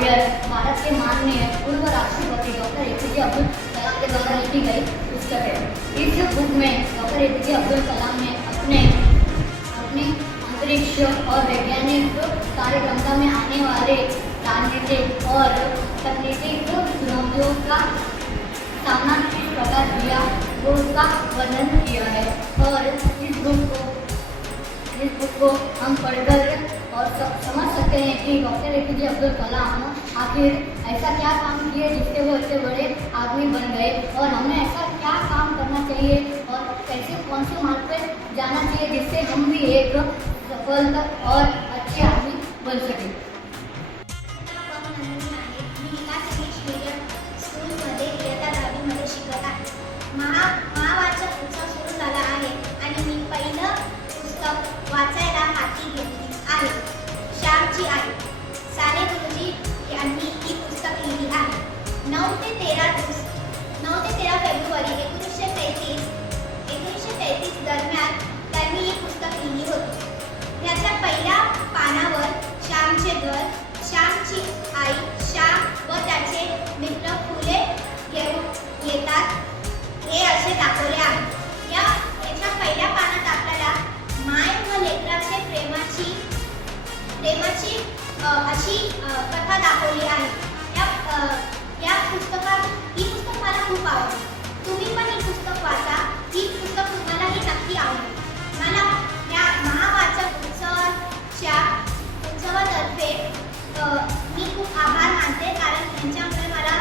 Warrior Bharat के माननीय पूर्व राष्ट्रपति डॉक्टर APJ अब्दुल कलाम के द्वारा लिखी गई पुस्तक है। इस बुक में डॉक्टर APJ अब्दुल कलाम ने अपने अंतरिक्ष और वैज्ञानिक कार्यक्षमता में आने वाले राजनीतिक और तकनीकी चुनौतियों का सामना किस प्रकार किया वो उसका वर्णन किया है। और इस बुक को हम पढ़कर और समझ सकते हैं कि डॉक्टर APJ अब्दुल कलाम आखिर ऐसा क्या काम किए जिससे वो इतने बड़े आदमी बन गए, और हमें ऐसा क्या काम करना चाहिए और कैसे कौन से मार्ग पर जाना चाहिए जिससे हम भी एक सफल और अच्छे आदमी बन सकें। स्कूलमध्ये इयत्ता 10वीमध्ये शिकत आहे। महावाचक उत्सव सुरू झाला आहे आणि मी पहिलं पुस्तक वाचायला हाती घेतली आहे। श्यामची आई साने गुरुजी यांनी ही पुस्तक लिहिली आहे। 9 ते 13 फेब्रुवारी 1933 दरम्यान त्यांनी ही पुस्तक लिहिली होती। याच्या पहिल्या पानावर श्यामचे घर, श्यामची आई श्याम व त्याचे मित्र फुले घेऊन येतात हे असे दाखवले आहे। याच्या पहिल्या पानात आपल्याला माय व लेकराचे प्रेमाची अशी कथा दाखवली आहे। या पुस्तकात ही पुस्तक मला खूप आवडली। तुम्ही पण ही पुस्तक वाचा, ही पुस्तक तुम्हालाही नक्की आवडेल। मला या महावाचक उत्सवातर्फे मी खूप आभार मानते, कारण त्यांच्यामुळे मला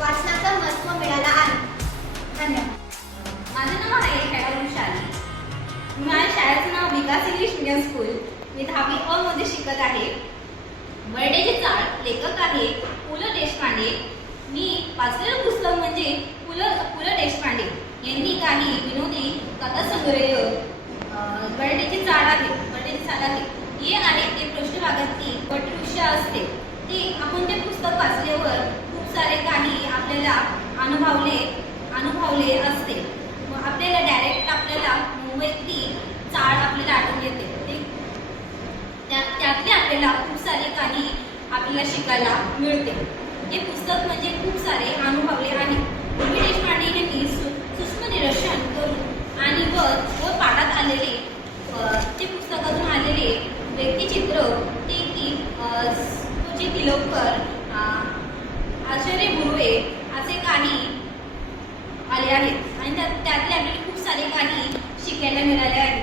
वाचनाचं महत्त्व मिळालं आहे। धन्यवाद। माझं नाव आहे खेळाडू शाली। माझ्या शाळेचं नाव विकास इंग्लिश मीडियम स्कूल। मी 10वी अ मध्ये शिकत आहे। बर्डेचे चाळ लेखक आहे पु ल देशपांडे। मी वाचलेलं पुस्तक म्हणजे पु ल देशपांडे यांनी काही विनोदी कथासंग्रह बर्डेचे चाळ आहे हे आहे ते पृष्ठभागातली वटवृक्ष असते ते आपण ते पुस्तक वाचल्यावर खूप सारे काही आपल्याला अनुभवले असते। आपल्याला डायरेक्ट आपल्याला मुंबईतली चाळ आपल्याला आठवण येते। त्यातले आपल्याला खूप सारे काही आपल्याला शिकायला मिळते। हे पुस्तक म्हणजे खूप सारे अनुभवले आहे। पु ल देशपांडे यांनी सूक्ष्म निरीक्षण करून आणि व पाठात आलेले ते पुस्तकातून आलेले व्यक्तिचित्र ते की तुझे तिलोत्तर, आचार्य गुरुवे असे काही आले आहेत आणि त्यातले आपल्याला खूप सारे काही शिकायला मिळाले आहे।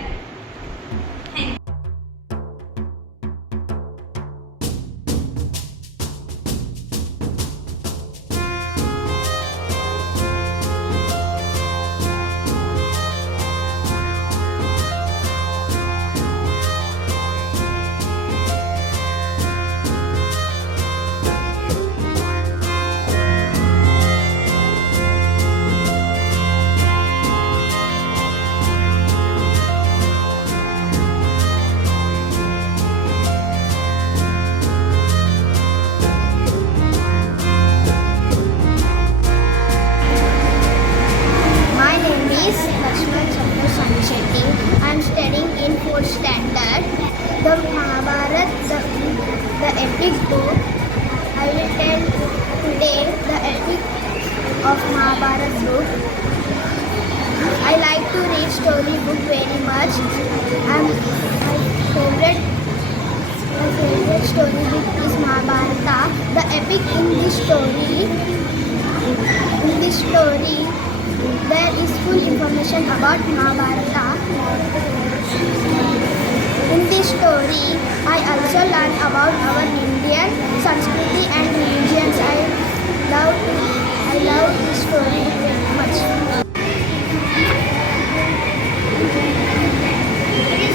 I'm studying in 4th standard. The Mahabharat, the epic book. I will tell today the epic of Mahabharat book. I like to read story book very much. My favorite story book is Mahabharata. The epic in this story there is full information about Mahabharata. In this story, I also learn about our Indian Sanskriti and religions. I love this story very much.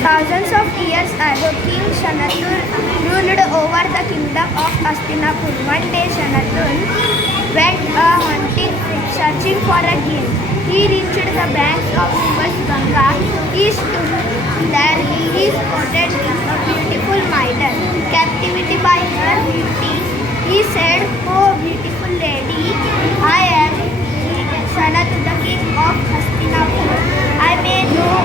Thousands of years ago, King Shanatur ruled over the kingdom of Hastinapur. One day, Shanatur went hunting, searching for a game. He reached the banks of river Ganga. There he spotted a beautiful maiden. Captivated by her beauty, he said, "Oh, beautiful lady, I am Shanatur, the king of Hastinapur. I may know